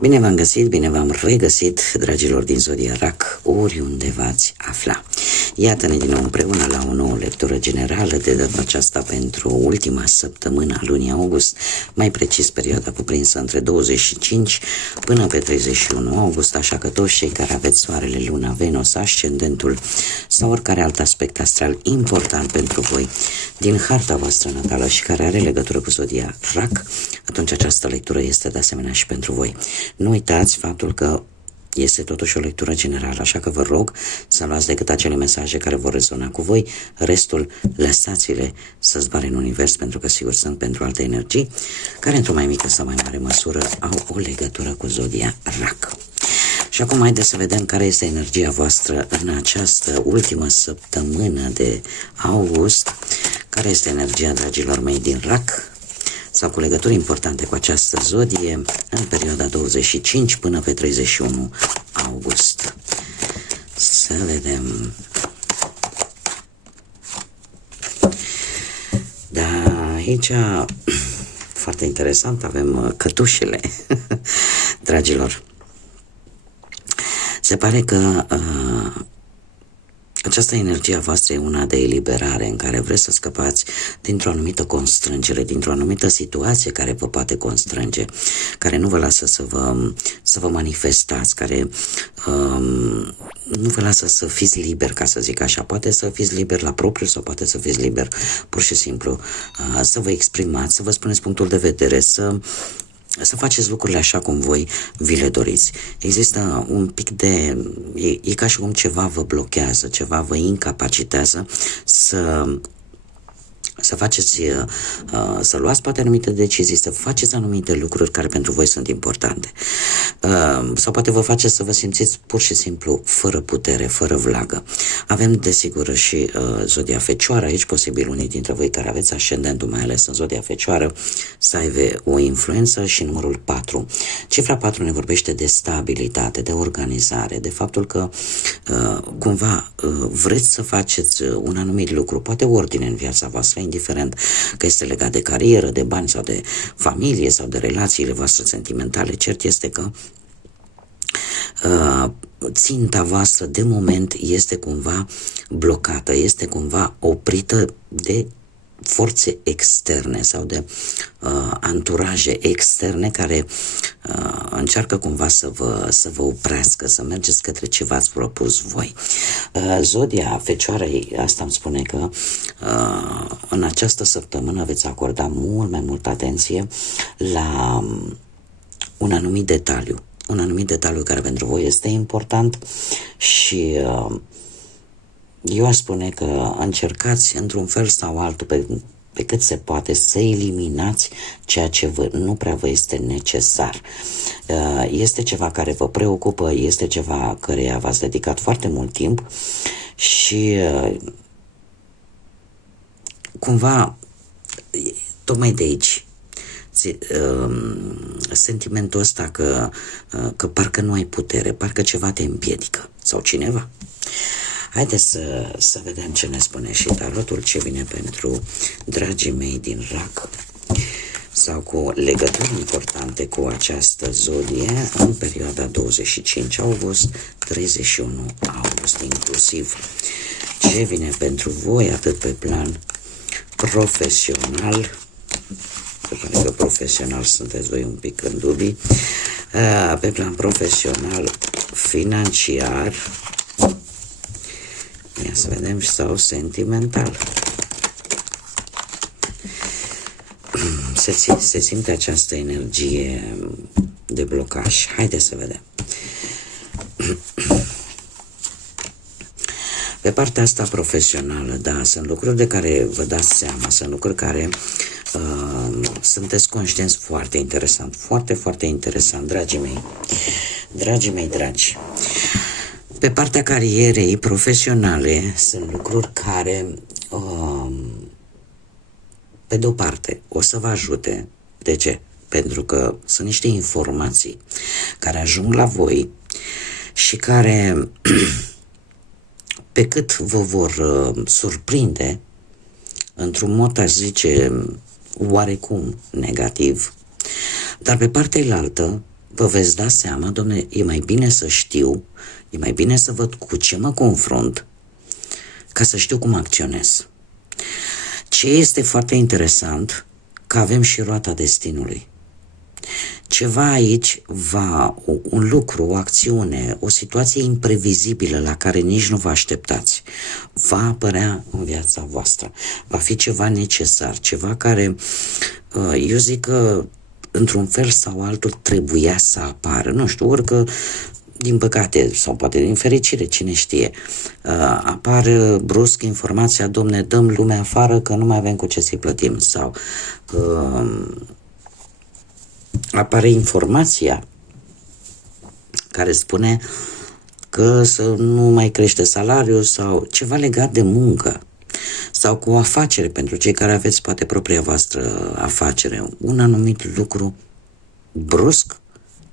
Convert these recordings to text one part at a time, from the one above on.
Bine v-am găsit, bine v-am regăsit, dragilor din Zodia RAC, oriunde v-ați afla. Iată-ne din nou împreună la o nouă lectură generală, de data aceasta pentru ultima săptămână a lunii august, mai precis perioada cuprinsă între 25 până pe 31 august, așa că toți cei care aveți soarele, luna, Venus, ascendentul sau oricare alt aspect astral important pentru voi din harta voastră natală și care are legătură cu Zodia RAC, atunci această lectură este de asemenea și pentru voi. Nu uitați faptul că este totuși o lectură generală, așa că vă rog să luați decât acele mesaje care vor rezona cu voi, restul lăsați-le să zboare în univers, pentru că sigur sunt pentru alte energii care într-o mai mică sau mai mare măsură au o legătură cu Zodia RAC. Și acum haideți să vedem care este energia voastră în această ultimă săptămână de august, care este energia dragilor mei din RAC sau cu legături importante cu această zodie în perioada 25 până pe 31 august. Să vedem. Da, aici foarte interesant, avem cătușele. Dragilor, se pare că această energie a voastră e una de eliberare, în care vreți să scăpați dintr-o anumită constrângere, dintr-o anumită situație care vă poate constrânge, care nu vă lasă să vă manifestați, care nu vă lasă să fiți liber, ca să zic așa. Poate să fiți liber la propriu sau poate să fiți liber pur și simplu să vă exprimați, să vă spuneți punctul de vedere, să faceți lucrurile așa cum voi vi le doriți. Există un pic de... E ca și cum ceva vă blochează, ceva vă incapacitează să faceți, să luați poate anumite decizii, să faceți anumite lucruri care pentru voi sunt importante. Sau poate vă face să vă simțiți pur și simplu fără putere, fără vlagă. Avem desigur și Zodia Fecioară aici, posibil unii dintre voi care aveți ascendentul, mai ales în Zodia Fecioară, să aibă o influență, și numărul 4. Cifra 4 ne vorbește de stabilitate, de organizare, de faptul că cumva vreți să faceți un anumit lucru, poate ordine în viața voastră, indiferent că este legat de carieră, de bani sau de familie sau de relațiile voastre sentimentale. Cert este că ținta voastră de moment este cumva blocată, este cumva oprită de forțe externe sau de anturaje externe care încearcă cumva să vă oprească, să mergeți către ce v-ați propus voi. Zodia Fecioarei, asta îmi spune că în această săptămână veți acorda mult mai multă atenție la un anumit detaliu care pentru voi este important și eu aș spune că încercați într-un fel sau altul pe cât se poate să eliminați ceea ce nu prea vă este necesar. Este ceva care vă preocupă, este ceva căreia v-ați dedicat foarte mult timp și cumva tocmai de aici sentimentul ăsta că parcă nu ai putere, parcă ceva te împiedică sau cineva. Haideți să vedem ce ne spune și tarotul, ce vine pentru dragii mei din RAC sau cu legături importante cu această zodie în perioada 25 august, 31 august inclusiv. Ce vine pentru voi atât pe plan profesional, se pare că profesional sunteți voi un pic în dubii, pe plan profesional, financiar, ia să vedem, sau sentimental. Se simte această energie de blocaj. Haideți să vedem. Pe partea asta profesională, da, sunt lucruri de care vă dați seama, sunt lucruri care sunteți conștienți, foarte interesant, foarte, foarte interesant, dragii mei. Dragii mei dragi. Pe partea carierei profesionale sunt lucruri care, pe de-o parte, o să vă ajute. De ce? Pentru că sunt niște informații care ajung la voi și care, pe cât vă vor surprinde, într-un mod, aș zice, oarecum negativ, dar pe partea elaltă vă veți da seama, domne, e mai bine să știu, e mai bine să văd cu ce mă confrunt, ca să știu cum acționez. Ce este foarte interesant, că avem și roata destinului. Ceva aici un lucru, o acțiune, o situație imprevizibilă la care nici nu vă așteptați, va apărea în viața voastră. Va fi ceva necesar, ceva care, eu zic că, într-un fel sau altul, trebuia să apară. Nu știu, ori că, din păcate, sau poate din fericire, cine știe, apare brusc informația, domne, dăm lumea afară că nu mai avem cu ce să-i plătim, sau apare informația care spune că să nu mai crește salariul sau ceva legat de muncă sau cu o afacere, pentru cei care aveți poate propria voastră afacere, un anumit lucru brusc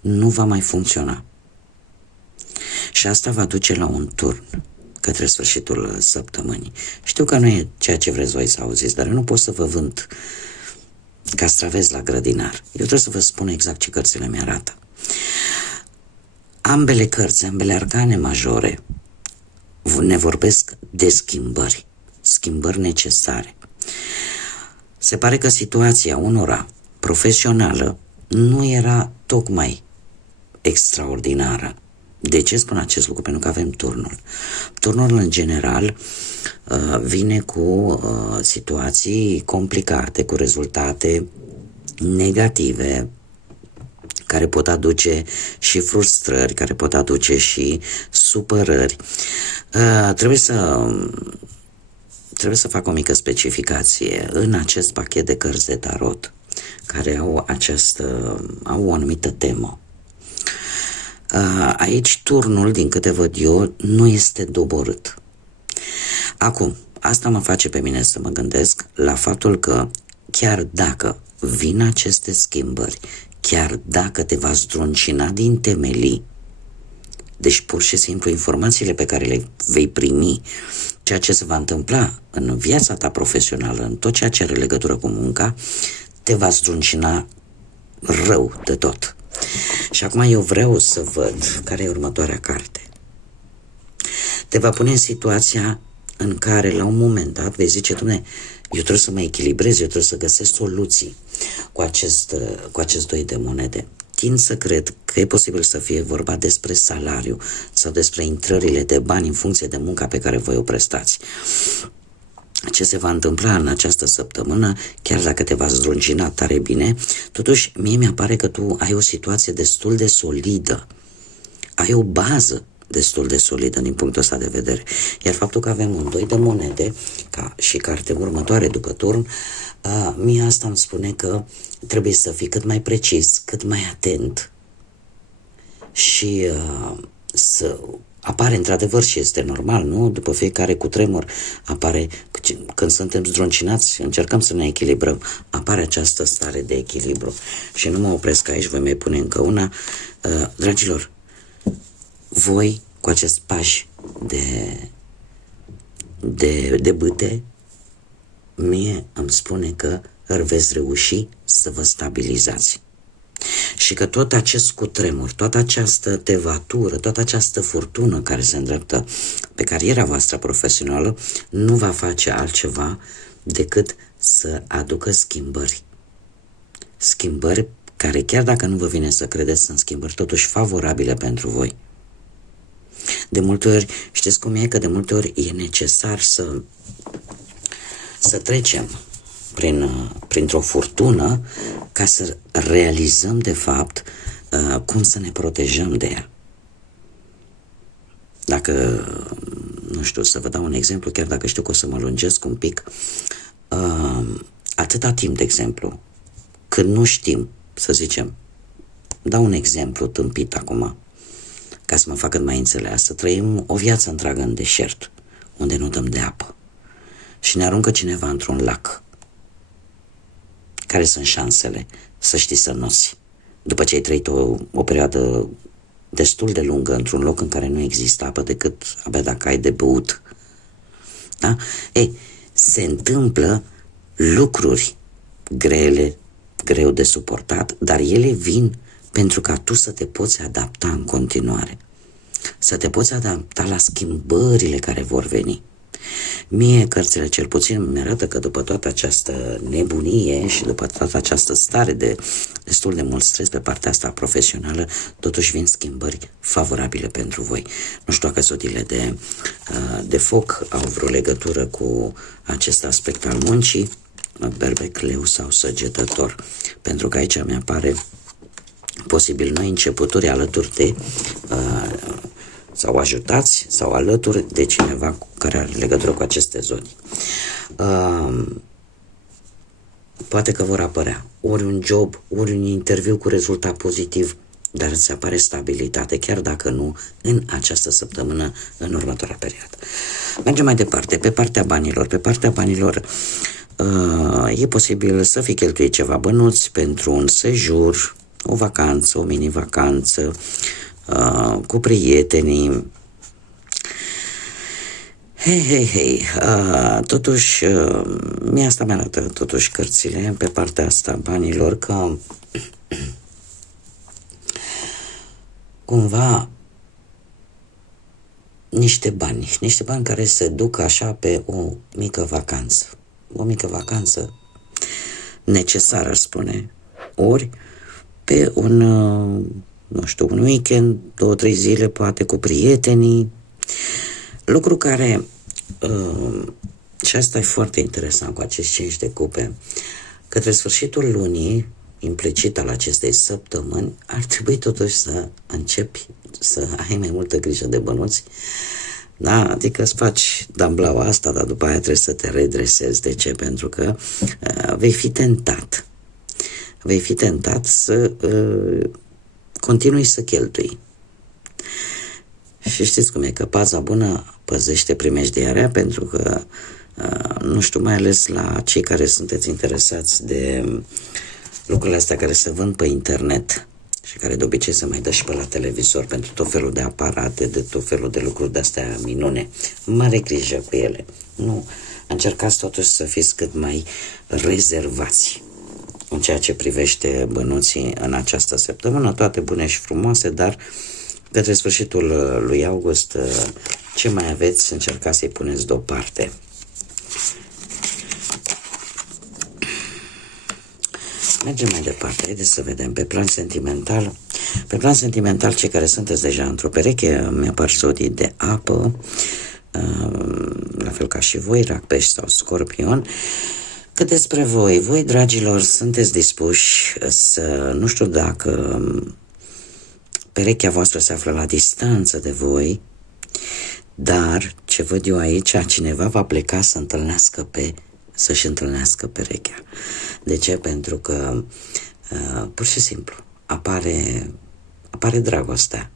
nu va mai funcționa. Și asta va duce la un turn către sfârșitul săptămânii. Știu că nu e ceea ce vreți voi să auziți, dar eu nu pot să vă vând castraveți la grădinar. Eu trebuie să vă spun exact ce cărțile mi-arată. Ambele cărți, ambele arcane majore ne vorbesc de schimbări, schimbări necesare. Se pare că situația unora profesională nu era tocmai extraordinară. De ce spun acest lucru? Pentru că avem turnul. Turnul, în general, vine cu situații complicate, cu rezultate negative, care pot aduce și frustrări, care pot aduce și supărări. Trebuie să fac o mică specificație în acest pachet de cărți de tarot, care au o anumită temă. Aici turnul, din câte văd eu, nu este doborât. Acum, asta mă face pe mine să mă gândesc la faptul că chiar dacă vin aceste schimbări, chiar dacă te va zdruncina din temelii, deci pur și simplu informațiile pe care le vei primi, ceea ce se va întâmpla în viața ta profesională, în tot ceea ce are legătură cu munca, te va zdruncina rău de tot. Și acum eu vreau să văd care e următoarea carte. Te va pune în situația în care la un moment dat vei zice, Doamne, eu trebuie să mă echilibrez, eu trebuie să găsesc soluții cu acest doi de monede. Tind să cred că e posibil să fie vorba despre salariu sau despre intrările de bani în funcție de munca pe care voi o prestați. Ce se va întâmpla în această săptămână, chiar dacă te va zdruncina tare bine, totuși mie mi-apare că tu ai o situație destul de solidă, ai o bază destul de solidă din punctul ăsta de vedere. Iar faptul că avem un doi de monede ca și carte următoare după turn, mie asta îmi spune că trebuie să fii cât mai precis, cât mai atent și să apare într-adevăr și este normal, nu? După fiecare cutremur apare, când suntem zdruncinați, încercăm să ne echilibrăm, apare această stare de echilibru. Și nu mă opresc aici, voi mai pune încă una. Dragilor, voi cu acest paș de bâte, mie îmi spune că veți reuși să vă stabilizați. Și că tot acest cutremur, toată această tevatură, toată această furtună care se îndreaptă pe cariera voastră profesională nu va face altceva decât să aducă schimbări. Schimbări care, chiar dacă nu vă vine să credeți, sunt schimbări totuși favorabile pentru voi. De multe ori, știți cum e? Că de multe ori e necesar să trecem printr-o furtună ca să realizăm de fapt cum să ne protejăm de ea. Dacă, nu știu, să vă dau un exemplu, chiar dacă știu că o să mă lungesc un pic, atâta timp, de exemplu, când nu știm, să zicem, dau un exemplu tâmpit acum, ca să mă fac cât mai înțeleasă, trăim o viață întreagă în deșert, unde nu dăm de apă și ne aruncă cineva într-un lac. Care sunt șansele să știi să nosi după ce ai trăit o perioadă destul de lungă într-un loc în care nu există apă decât abia dacă ai de băut? Da? Ei, se întâmplă lucruri grele, greu de suportat, dar ele vin pentru ca tu să te poți adapta în continuare, să te poți adapta la schimbările care vor veni. Mie cărțile cel puțin mi-arată că după toată această nebunie și după toată această stare de destul de mult stres pe partea asta profesională, totuși vin schimbări favorabile pentru voi. Nu știu dacă zodiile de foc au vreo legătură cu acest aspect al muncii, berbec, leu sau săgetător, pentru că aici mi-apare posibil noi începuturi alături de sau ajutați sau alături de cineva care are legătură cu aceste zodii. Poate că vor apărea ori un job, ori un interviu cu rezultat pozitiv, dar îți apare stabilitate, chiar dacă nu în această săptămână, în următoarea perioadă. Mergem mai departe, pe partea banilor. Pe partea banilor e posibil să fi cheltuit ceva bănuți pentru un sejur, o vacanță, o mini-vacanță, cu prietenii. Hei, totuși, mie asta mi-arată totuși cărțile pe partea asta banilor că cumva niște bani care se duc așa pe o mică vacanță necesară, aș spune, ori pe un, nu știu, un weekend, 2-3 zile, poate cu prietenii, lucru care, și asta e foarte interesant cu acești 5 de cupe, către sfârșitul lunii, implicit al acestei săptămâni, ar trebui totuși să începi să ai mai multă grijă de bănuți, da? Adică îți faci damblaua asta, dar după aia trebuie să te redresezi. De ce? Pentru că vei fi tentat să continui să cheltui. Și știți cum e, că paza bună păzește primejdierea, pentru că nu știu, mai ales la cei care sunteți interesați de lucrurile astea care se vând pe internet și care de obicei se mai dă și pe la televizor pentru tot felul de aparate, de tot felul de lucruri de-astea minune. Mare grijă cu ele. Nu, încercați totuși să fiți cât mai rezervați în ceea ce privește bănuții în această săptămână, toate bune și frumoase, dar către sfârșitul lui august, ce mai aveți, încercați să-i puneți deoparte. Mergem mai departe, haideți să vedem, pe plan sentimental. Pe plan sentimental, cei care sunteți deja într-o pereche, mi-apar zodii de apă, la fel ca și voi, Rac, Pești sau Scorpion. Cât despre voi, dragilor, sunteți dispuși să, nu știu dacă perechea voastră se află la distanță de voi, dar ce văd eu aici, cineva va pleca să-și întâlnească perechea. De ce? Pentru că pur și simplu apare dragostea.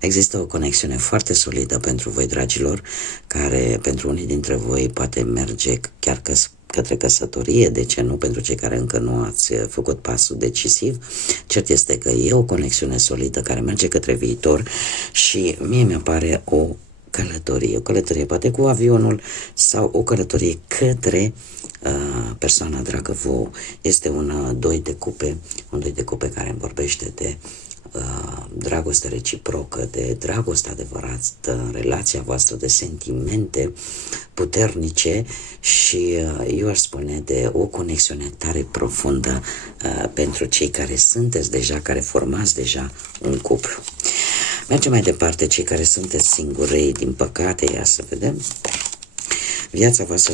Există o conexiune foarte solidă pentru voi, dragilor, care pentru unii dintre voi poate merge chiar către căsătorie. De ce nu? Pentru cei care încă nu ați făcut pasul decisiv. Cert este că e o conexiune solidă care merge către viitor și mie mi-apare o călătorie poate cu avionul sau o călătorie către persoana dragă vouă. Este un doi de cupe care îmi vorbește de dragoste reciprocă, de dragoste adevărată în relația voastră, de sentimente puternice și eu aș spune de o conexiune tare profundă pentru cei care sunteți deja, care formați deja un cuplu. Mergem mai departe, cei care sunteți singurei, din păcate, ia să vedem. Viața voastră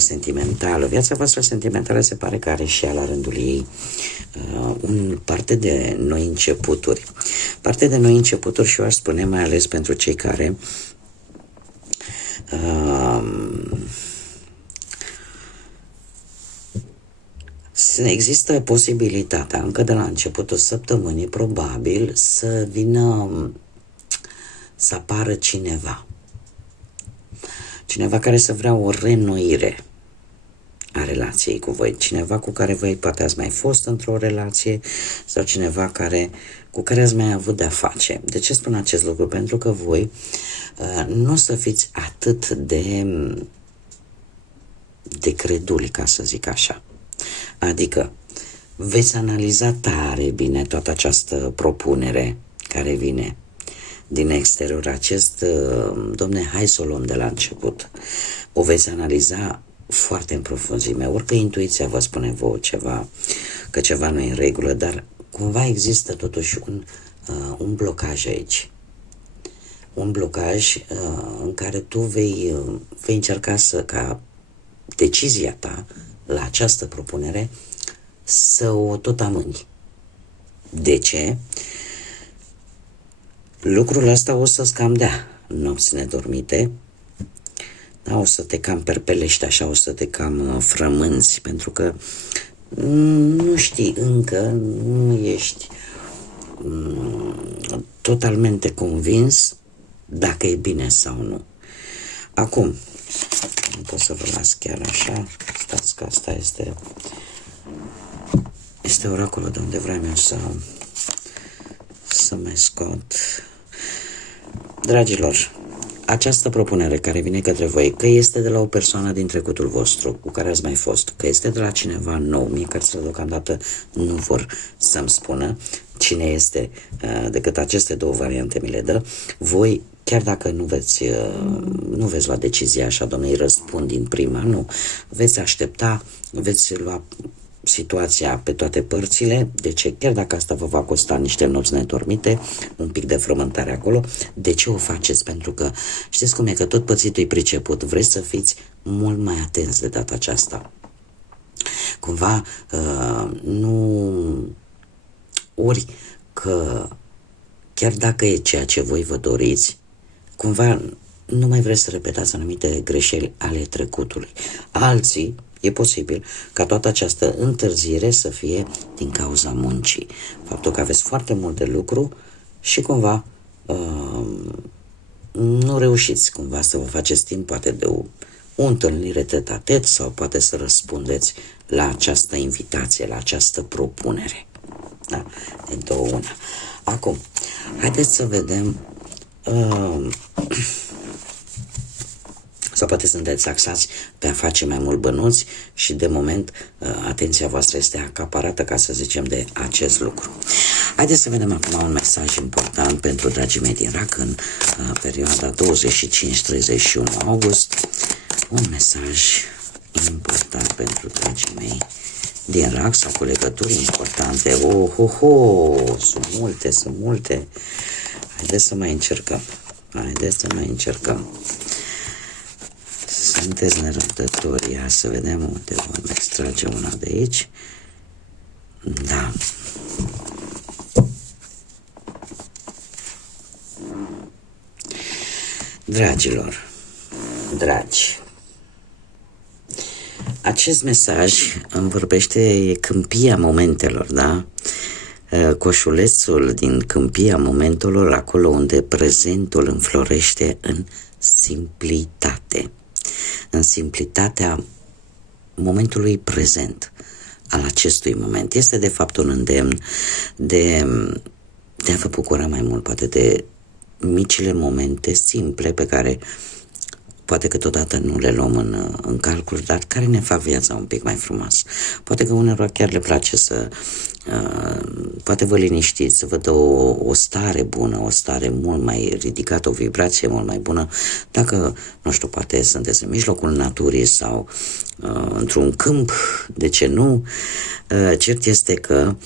sentimentală se pare că are și ea la rândul ei parte de noi începuturi. Parte de noi începuturi și eu aș spune mai ales pentru cei care există posibilitatea încă de la începutul săptămânii probabil să apară cineva care să vrea o reînnoire a relației cu voi, cineva cu care voi poate ați mai fost într-o relație sau cineva cu care ați mai avut de-a face. De ce spun acest lucru? Pentru că voi nu o să fiți atât de creduli, ca să zic așa. Adică Veți analiza tare bine toată această propunere care vine din exterior. Domne, hai să o luăm de la început. O veți analiza foarte în profunzime. Orică intuiția vă spune vouă ceva, că ceva nu e în regulă, dar cumva există totuși un blocaj aici. Un blocaj în care tu vei încerca ca decizia ta la această propunere să o tot amâni. De ce? Lucrul ăsta o să-ți cam dea nopți nedormite, da? O să te cam perpelești așa, o să te cam frămânți, pentru că nu știi încă, nu ești totalmente convins dacă e bine sau nu. Acum, nu pot să vă las chiar așa, stați că asta este oracolul de unde vreau eu să mai scot. Dragilor, această propunere care vine către voi, că este de la o persoană din trecutul vostru cu care ați mai fost, că este de la cineva nou, mie cărțile deocamdată nu vor să-mi spună cine este, decât aceste două variante mi le dă. Voi, chiar dacă nu veți lua decizia așa, domnule, îi răspund din prima, nu, veți aștepta, veți lua situația pe toate părțile. De ce? Chiar dacă asta vă va costa niște nopți nedormite, un pic de frământare acolo, de ce o faceți? Pentru că știți cum e, că tot pățitul e priceput, vreți să fiți mult mai atenți de data aceasta. Cumva ori că chiar dacă e ceea ce voi vă doriți, cumva nu mai vreți să repetați anumite greșeli ale trecutului. Alții, e posibil ca toată această întârziere să fie din cauza muncii. Faptul că aveți foarte mult de lucru și cumva nu reușiți cumva să vă faceți timp, poate de o întâlnire tet-a-tet sau poate să răspundeți la această invitație, la această propunere. Da? De două una. Acum, haideți să vedem sau poate sunteți axați pe a face mai mult bănuți și de moment atenția voastră este acaparată, ca să zicem, de acest lucru. Haideți să vedem acum un mesaj important pentru dragii mei din RAC în perioada 25-31 august. Un mesaj important pentru dragii mei din RAC sau cu legături importante. Sunt multe. Haideți să mai încercăm. Sunteți nerăbdători. Ia să vedem unde vom extrage una de aici. Da. Dragilor, acest mesaj îmi vorbește câmpia momentelor, da? Coșulețul din câmpia momentelor, acolo unde prezentul înflorește în simplitate. În simplitatea momentului prezent, al acestui moment. Este de fapt un îndemn de a vă bucura mai mult, poate de micile momente simple pe care poate că totodată nu le luăm în calcul, dar care ne fac viața un pic mai frumoasă. Poate că uneori chiar le place poate vă liniștiți, să vă dă o stare bună, o stare mult mai ridicată, o vibrație mult mai bună. Dacă, nu știu, poate sunteți în mijlocul naturii sau într-un câmp, de ce nu? Cert este că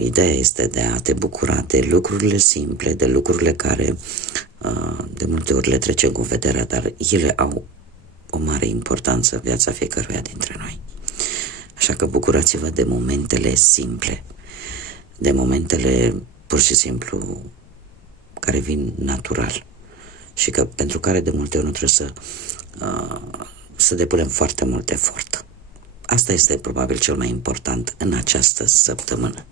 ideea este de a te bucura de lucrurile simple, de lucrurile care de multe ori le trecem cu vederea, dar ele au o mare importanță în viața fiecăruia dintre noi. Așa că bucurați-vă de momentele simple, de momentele pur și simplu care vin natural și pentru care de multe ori nu trebuie să depunem foarte mult efort. Asta este probabil cel mai important în această săptămână.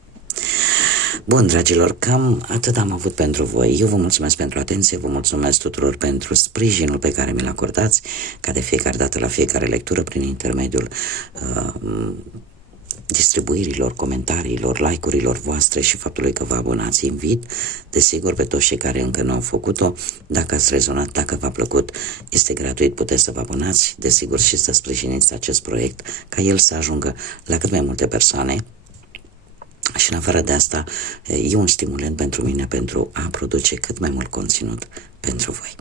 Bun, dragilor, cam atât am avut pentru voi. Eu vă mulțumesc pentru atenție, vă mulțumesc tuturor pentru sprijinul pe care mi-l acordați, ca de fiecare dată la fiecare lectură, prin intermediul distribuirilor, comentariilor, like-urilor voastre și faptului că vă abonați. Invit, desigur, pe toți cei care încă nu au făcut-o. Dacă ați rezonat, dacă v-a plăcut, este gratuit, puteți să vă abonați, desigur, și să sprijiniți acest proiect, ca el să ajungă la cât mai multe persoane Și în afară de asta, e un stimulant pentru mine pentru a produce cât mai mult conținut pentru voi.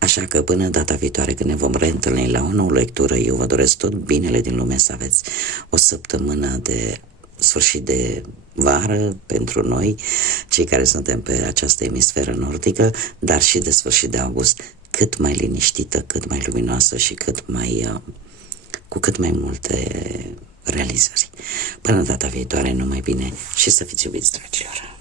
Așa că până data viitoare când ne vom reîntâlni la o nouă lectură, eu vă doresc tot binele din lume, să aveți o săptămână de sfârșit de vară pentru noi, cei care suntem pe această emisferă nordică, dar și de sfârșit de august, cât mai liniștită, cât mai luminoasă și cu cât mai multe realizări. Până data viitoare, numai bine și să fiți iubiți, dragilor!